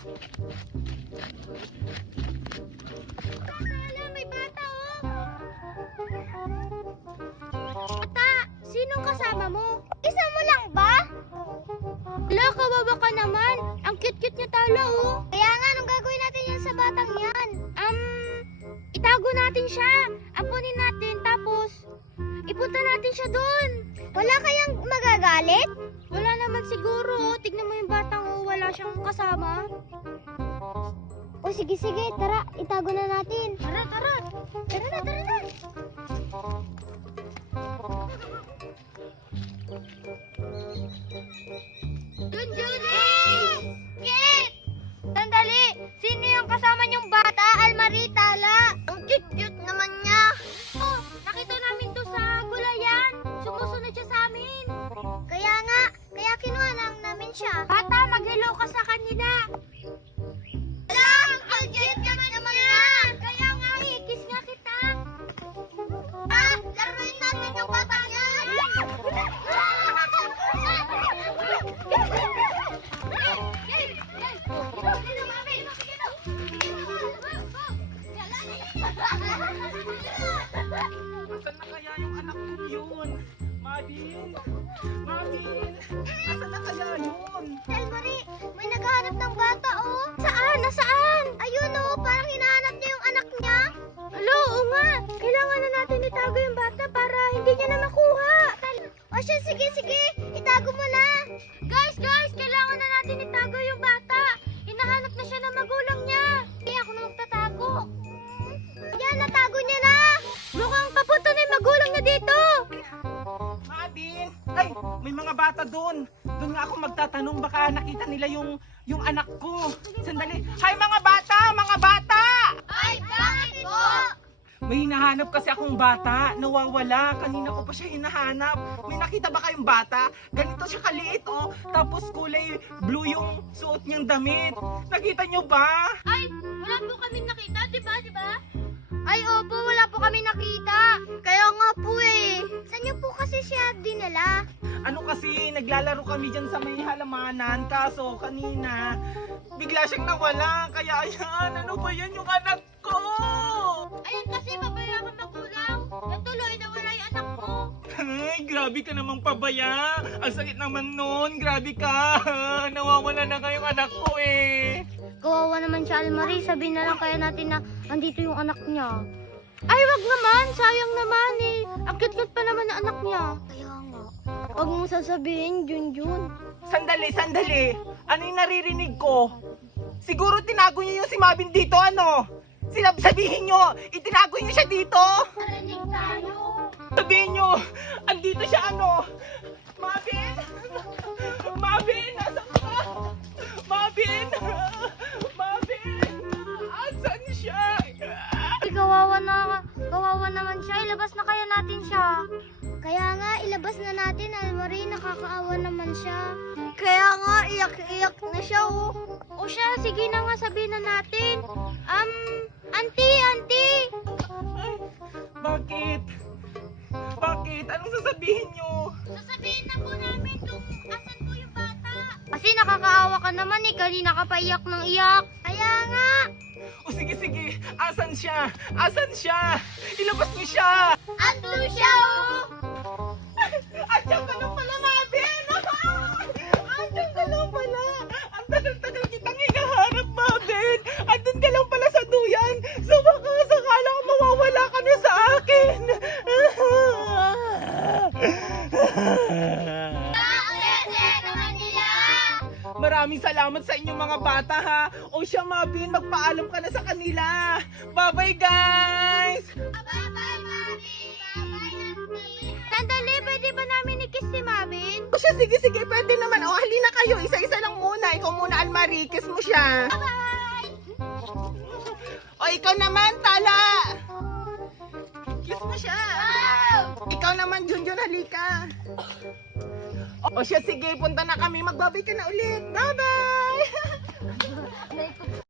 Tala, may bata oh. Bata, sinong kasama mo? Isa mo lang ba? Wala, kawawa ka naman. Ang cute-cute niya Tala oh. Kaya nga, anong gagawin natin yan sa batang yan? Itago natin siya. Ampunin natin, tapos ipunta natin siya doon. Wala kayang magagalit? Wala naman siguro. Tignan mo yung batang oh, wala siyang kasama. O sige, tara, itago na natin. Tara na. Junjun, Kit! Sandali! Sino yung kasama niyong bata? Almari, Tala? Ang cute-cute naman niya. Oh, nakita namin to sa gulayan. Sumusunod siya sa amin. Kaya nga, kaya kinuha lang namin siya. Bata, mag-hello ka sa kanila. Wala, ang cute naman niya. Kaya nga, kiss nga kita. Laruin natin yung bata yan. Asan na kaya yung anak ko yun? Madin! Asan na kaya yun? Almari, may naghahanap ng bata oh. Saan? Nasaan? Ayun oh, parang hinahanap niya yung anak niya. Alo, oo nga. Kailangan na natin itago yung bata para hindi niya na makuha. O siya, sige. Itago mo na. Guys, kailangan na natin itago yung bata. Hinahanap na siya ng magulang niya. Hindi ako na magtatago. Yan, natago niya na. Mukhang papunta na yung magulang niya dito. Madin! Ay! May mga bata doon! Doon nga ako magtatanong, baka nakita nila yung anak ko. Sandali. Hi mga bata! Mga bata! Ay, bakit po? May hinahanap kasi akong bata. Nawawala. Kanina ko pa siya hinahanap. May nakita ba kayong bata? Ganito siya kaliit oh. Tapos kulay blue yung suot niyang damit. Nakita niyo ba? Ay, wala po kami nakita, di ba? Ay, opo, wala po kami nakita. Kaya nga po eh. Saan niyo po kasi siya dinala? Ano kasi, naglalaro kami dyan sa may halamanan. Kaso kanina, bigla siyang nawala. Kaya ayan, ano ba yan yung anak ko? Ayun kasi, pabaya ka magulang. Natuloy, nawala yung anak mo. Ay, grabe ka namang pabaya. Ang sakit naman nun. Grabe ka. Nawawala na kayong anak ko eh. Kawawa naman si Almari. Sabihin na lang kaya natin na andito yung anak niya. Ay, wag naman. Sayang naman eh. Ang cute-cute pa naman ng anak niya. Kaya nga. Wag mong sasabihin, Junjun. Sandali. Ano yung naririnig ko? Siguro tinago niyo yung si Mabin dito, ano? Sabihin niyo, itinago niyo siya dito. Narinig tayo. Sabihin niyo, andito siya, ano? Mabin! Nasaan ka? Mabin! Asan siya? Ay, kawawa naman siya. Ilabas na kaya natin siya. Kaya nga, ilabas na natin, Almari. Nakakaawa naman siya. Kaya nga, iyak-iyak na siya, oh. O siya, sige na nga, sabihin na natin. Auntie! Ay, bakit? Anong sasabihin niyo? Sasabihin na po namin kung asan po yung bata. Kasi nakakaawa ka naman eh. Kanina ka pa iyak ng iyak. Kaya nga. O sige. Asan siya? Ilabas niyo siya! Andun siya, oh. Andiyan ka lang pala, Mabin! Andiyan ka lang pala! Ang tagal-tagal kitang hinahanap, Mabin! Andun ka lang pala sa duyan! So baka sakala ko mawawala ka na sa akin! Maraming salamat sa inyong mga bata ha! O siya, Mabin, magpaalam ka na sa kanila! Bye-bye, guys! Bye-bye, Mami! Bye-bye, Auntie! Sandali, pwede ba namin i-kiss si Mabin? O siya, sige, pwede naman. O, halina kayo. Isa-isa lang muna. Ikaw muna, Almari. Kiss mo siya. Bye! O, ikaw naman, Tala. Kiss mo siya. Ikaw naman, Junjun, halika. O siya, sige, punta na kami. Magbabay ka na ulit. Bye-bye!